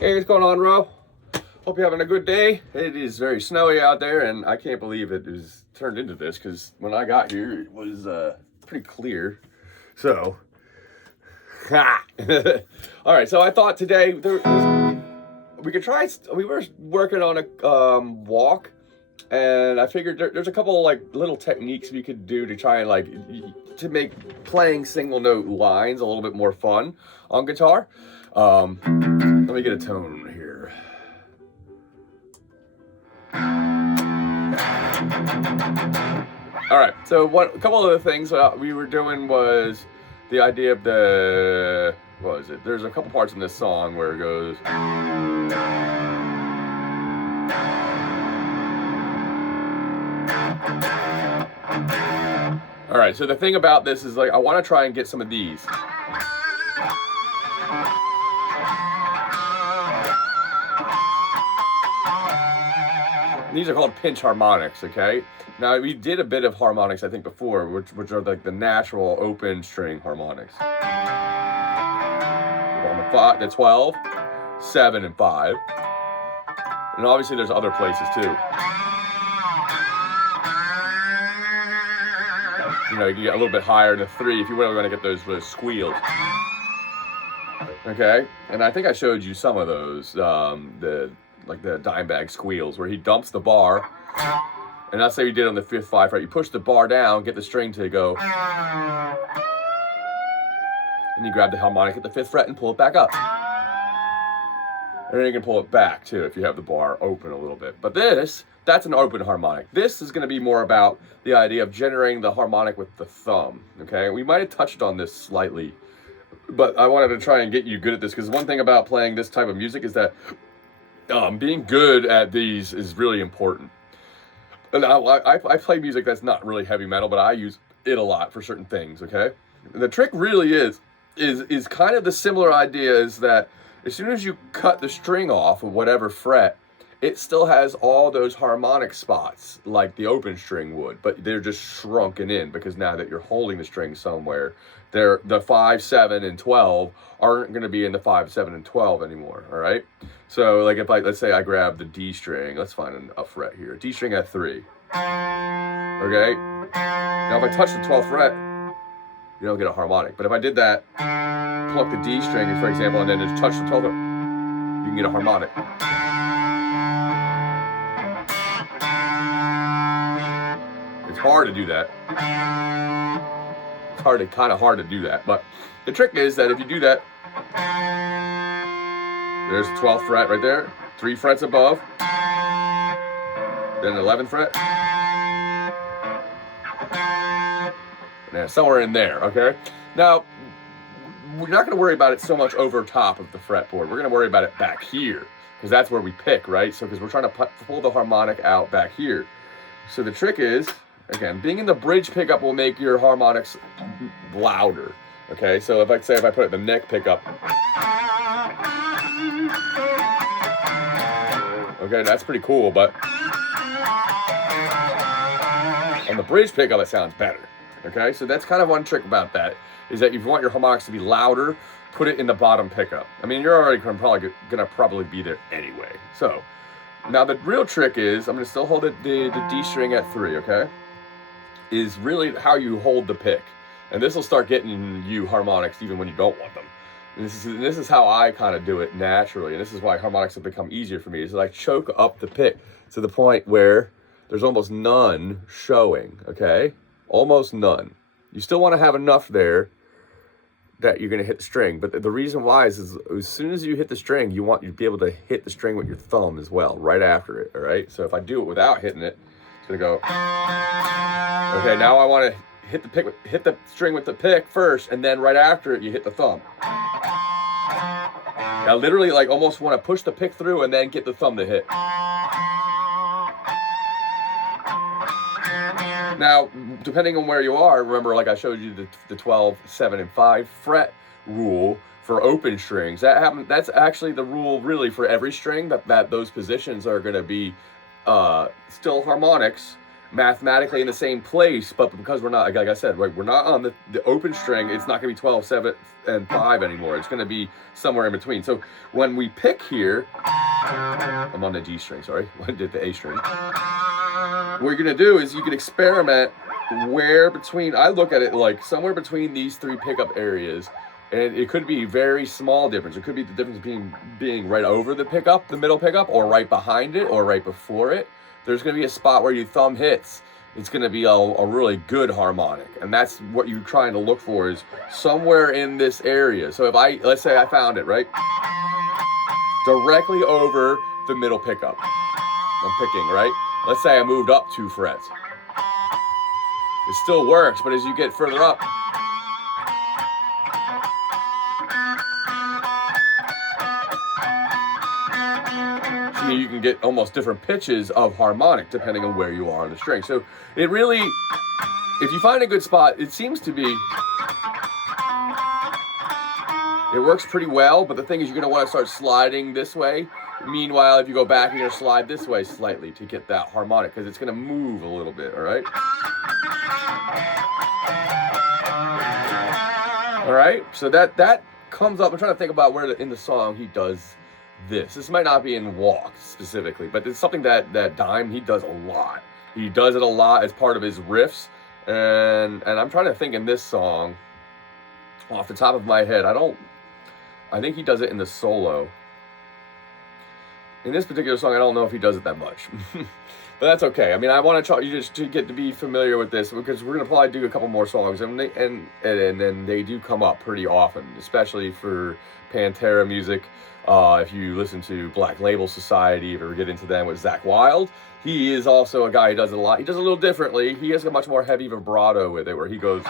Hey, what's going on, Ro? Hope you're having a good day. It is very snowy out there, and I can't believe it is turned into this, because when I got here, it was pretty clear. So, ha! All right, so I thought today we could try. We were working on a walk, and I figured there's a couple like little techniques we could do to try and to make playing single note lines a little bit more fun on guitar. Let me get a tone here. All right, so a couple of the things we were doing was the idea of what is it? There's a couple parts in this song where it goes. All right, so the thing about this is I want to try and get some of these. These are called pinch harmonics, okay? Now, we did a bit of harmonics, I think, before, which are like the natural open string harmonics. On the 12, 7, and 5. And obviously there's other places too. You know, you can get a little bit higher than 3 if you really want to get those squeals. Okay? And I think I showed you some of those, the dime bag squeals, where he dumps the bar, and that's how you did on the 5th, 5 fret. You push the bar down, get the string to go, and you grab the harmonic at the 5th fret and pull it back up. And then you can pull it back too if you have the bar open a little bit. But that's an open harmonic. This is going to be more about the idea of generating the harmonic with the thumb. Okay, we might have touched on this slightly, but I wanted to try and get you good at this, because one thing about playing this type of music is that being good at these is really important. And I play music that's not really heavy metal, but I use it a lot for certain things, okay? And the trick really is kind of the similar idea, is that as soon as you cut the string off of whatever fret, it still has all those harmonic spots like the open string would, but they're just shrunken in, because now that you're holding the string somewhere, the 5, 7, and 12 aren't going to be in the 5, 7, and 12 anymore, all right? So like if let's say I grab the D string, let's find a fret here, D string at 3, okay? Now if I touch the 12th fret, you don't get a harmonic, but if I did that, pluck the D string, for example, and then just touch the 12th fret, you can get a harmonic. It's hard to do that. It's kind of hard to do that, but the trick is that if you do that, there's the 12th fret right there, 3 frets above, then the 11th fret, and somewhere in there, okay? Now, we're not going to worry about it so much over top of the fretboard. We're going to worry about it back here, because that's where we pick, right? So, because we're trying to pull the harmonic out back here. So the trick is, again, being in the bridge pickup will make your harmonics louder, okay? So if I put it in the neck pickup, okay, that's pretty cool, but on the bridge pickup, it sounds better, okay? So that's kind of one trick about that, is that if you want your harmonics to be louder, put it in the bottom pickup. I mean, you're already probably be there anyway. So now the real trick is, I'm going to still hold the D string at 3, okay? Is really how you hold the pick. And this will start getting you harmonics even when you don't want them. And this is how I kind of do it naturally. And this is why harmonics have become easier for me, is I choke up the pick to the point where there's almost none showing, okay? Almost none. You still want to have enough there that you're going to hit the string. But the reason why is as soon as you hit the string, you want you to be able to hit the string with your thumb as well, right after it, all right? So if I do it without hitting it, it's going to go. Okay, now I want to hit the string with the pick first, and then right after it, you hit the thumb. Now literally almost want to push the pick through and then get the thumb to hit. Now, depending on where you are, remember, like I showed you the 12, 7, and 5 fret rule for open strings. That's actually the rule really for every string, that those positions are going to be still harmonics, mathematically in the same place, but because we're not, like I said, right, we're not on the open string, it's not going to be 12, 7, and 5 anymore. It's going to be somewhere in between. So when we pick here, I'm on the G string, sorry, I did the A string. What you're going to do is you can experiment where between, I look at it like somewhere between these three pickup areas, and it could be very small difference. It could be the difference being right over the pickup, the middle pickup, or right behind it, or right before it. There's going to be a spot where your thumb hits. It's going to be a really good harmonic, and that's what you're trying to look for, is somewhere in this area. So if let's say I found it right directly over the middle pickup, I'm picking, right? Let's say I moved up 2 frets. It still works, but as you get further up, you can get almost different pitches of harmonic depending on where you are on the string. So it really, if you find a good spot, it seems to be, it works pretty well, but the thing is you're going to want to start sliding this way. Meanwhile, if you go back, you're going to slide this way slightly to get that harmonic, because it's going to move a little bit, all right? All right, so that comes up. I'm trying to think about where in the song he does this. This might not be in Walk specifically, but it's something that Dime, he does a lot. He does it a lot as part of his riffs, and I'm trying to think in this song, off the top of my head, I think he does it in the solo. In this particular song, I don't know if he does it that much, but that's okay. I mean, I want to try you just to get to be familiar with this, because we're gonna probably do a couple more songs, and then they do come up pretty often, especially for Pantera music. If you listen to Black Label Society, if you ever get into them with Zakk Wylde, he is also a guy who does it a lot. He does it a little differently. He has a much more heavy vibrato with it, where he goes,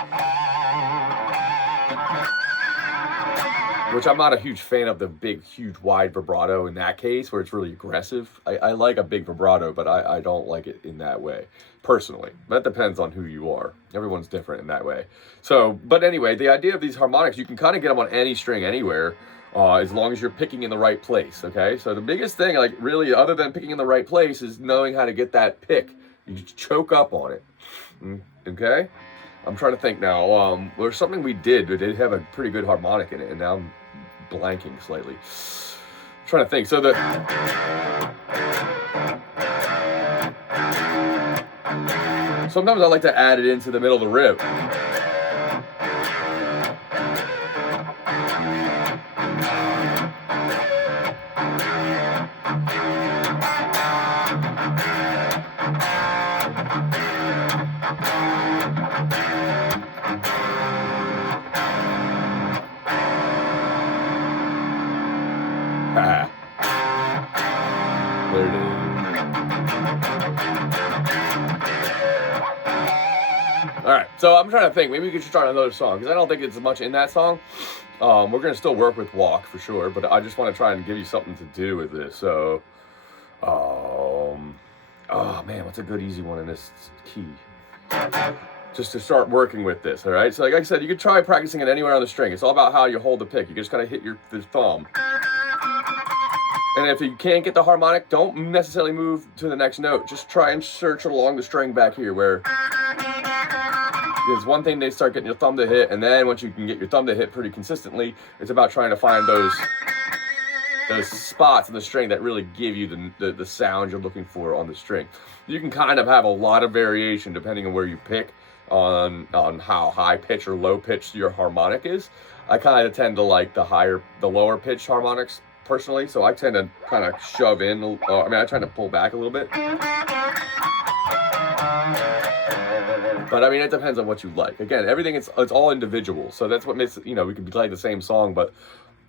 which I'm not a huge fan of the big, huge, wide vibrato in that case, where it's really aggressive. I like a big vibrato, but I don't like it in that way, personally. That depends on who you are. Everyone's different in that way. So, but anyway, the idea of these harmonics, you can kind of get them on any string anywhere, as long as you're picking in the right place, okay? So the biggest thing, like really, other than picking in the right place, is knowing how to get that pick. You choke up on it, okay? I'm trying to think now. There's something we did have a pretty good harmonic in it, and now I'm blanking slightly. I'm trying to think. So sometimes I like to add it into the middle of the riff. There it is. All right, so I'm trying to think. Maybe we could start another song, because I don't think it's much in that song. We're going to still work with Walk for sure, but I just want to try and give you something to do with this. So, oh man, what's a good easy one in this key? Just to start working with this, all right? So like I said, you could try practicing it anywhere on the string. It's all about how you hold the pick. You just got to hit the thumb. And if you can't get the harmonic, don't necessarily move to the next note. Just try and search along the string back here, where there's one thing they start getting your thumb to hit, and then once you can get your thumb to hit pretty consistently, it's about trying to find those spots in the string that really give you the sound you're looking for on the string. You can kind of have a lot of variation depending on where you pick on how high pitch or low pitch your harmonic is. I kind of tend to like the lower pitch harmonics personally, so I tend to kind of shove in. I try to pull back a little bit. But I mean, it depends on what you like. Again, everything it's all individual. So that's what makes it, we could be playing the same song, but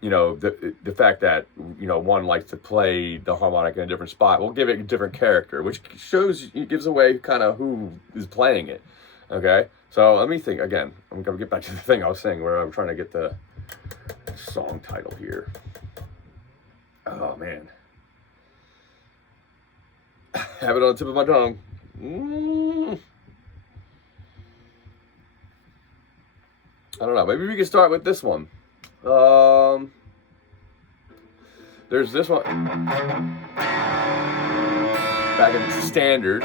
the fact that one likes to play the harmonic in a different spot will give it a different character, which gives away kind of who is playing it. Okay, so let me think again. I'm gonna get back to the thing I was saying, where I'm trying to get the song title here. Oh man, have it on the tip of my tongue. I don't know. Maybe we can start with this one. There's this one back in standard.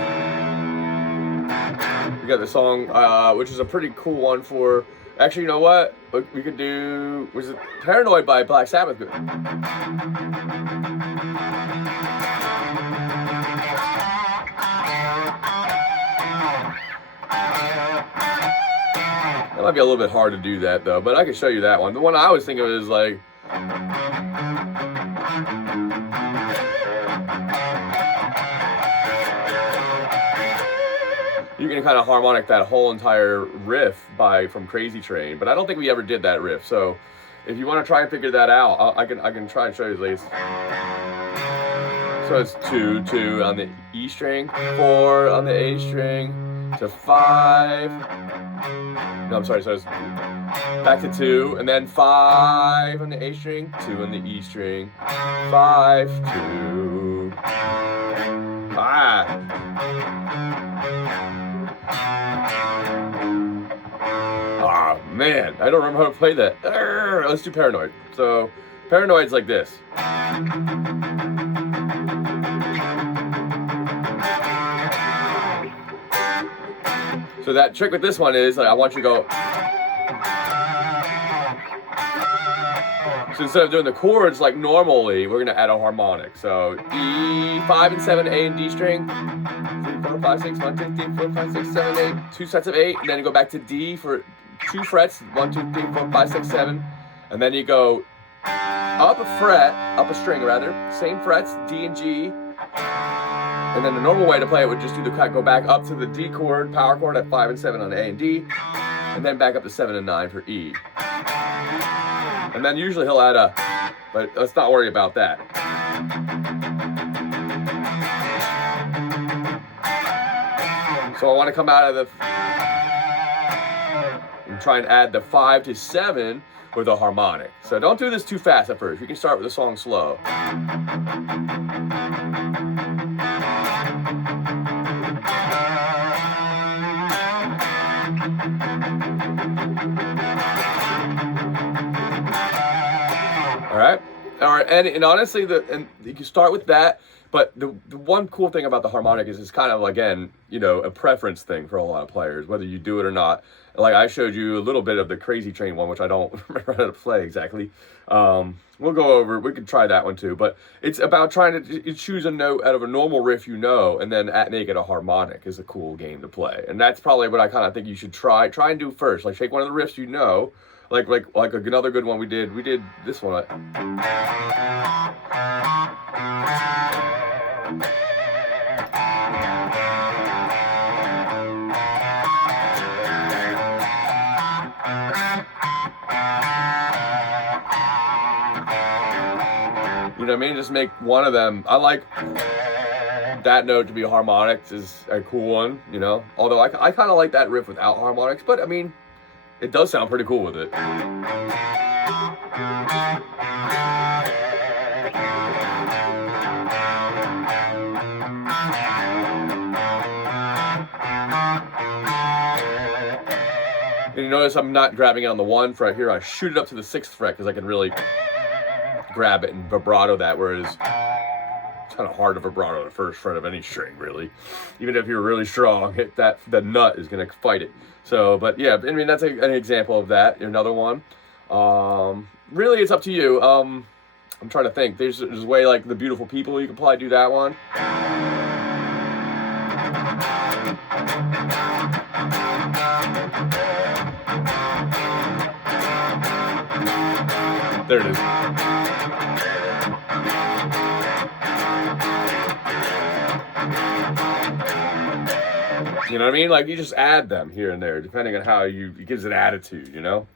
We got the song, which is a pretty cool one for. Actually, you know what? We could do. Was it Paranoid by Black Sabbath? That might be a little bit hard to do that though, but I can show you that one. The one I was thinking of is like. You can kind of harmonic that whole entire riff from Crazy Train, but I don't think we ever did that riff. So if you want to try and figure that out, I can try and show you these. So it's 2, 2 on the E string, 4 on the A string, to 5. No, I'm sorry. So it's back to 2, and then 5 on the A string, 2 on the E string, 5, 2, 5. Ah, man, I don't remember how to play that. Let's do Paranoid. So, Paranoid's like this. So that trick with this one is, like, I want you to go. So instead of doing the chords like normally, we're gonna add a harmonic. So E, 5 and 7, A and D string. 3, 4, 5, 6, 1, 2, 3, 4, 5, 6, 7, 8. 2 sets of 8, and then you go back to D for 2 frets. 1, 2, 3, 4, 5, 6, 7. And then you go up a fret, up a string rather, same frets, D and G. And then the normal way to play it would just do the go back up to the D chord, power chord at 5 and 7 on A and D, and then back up to 7 and 9 for E. And then usually he'll add a, but let's not worry about that. So I want to come out of the, and try and add the 5 to 7 with a harmonic. So don't do this too fast at first. You can start with the song slow. All right, and honestly, and you can start with that. But the one cool thing about the harmonic is it's kind of, again, you know, a preference thing for a lot of players, whether you do it or not. Like I showed you a little bit of the Crazy Train one, which I don't remember how to play exactly. We'll go over. We could try that one too. But it's about trying to choose a note out of a normal riff, you know, and then make it a harmonic is a cool game to play. And that's probably what I kind of think you should try and do first. Like take one of the riffs you know. Like another good one we did this one. You know what I mean? Just make one of them. I like that note to be harmonics is a cool one, you know? Although I kind of like that riff without harmonics, but I mean, it does sound pretty cool with it. And you notice I'm not grabbing it on the 1 fret here. I shoot it up to the 6th fret because I can really grab it and vibrato that, whereas it's kind of hard to vibrato the 1st fret of any string, really. Even if you're really strong, the nut is going to fight it. So, but yeah, I mean, that's an example of that. Another one. Really, it's up to you. I'm trying to think. There's a way like The Beautiful People, you can probably do that one. There it is. You know what I mean? Like, you just add them here and there, depending on how it gives an attitude, you know?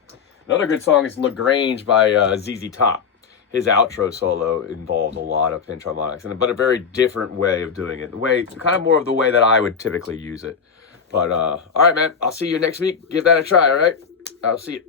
Another good song is LaGrange by ZZ Top. His outro solo involves a lot of pinch harmonics, but a very different way of doing it. Kind of more of the way that I would typically use it. But, all right, man, I'll see you next week. Give that a try, all right? I'll see you.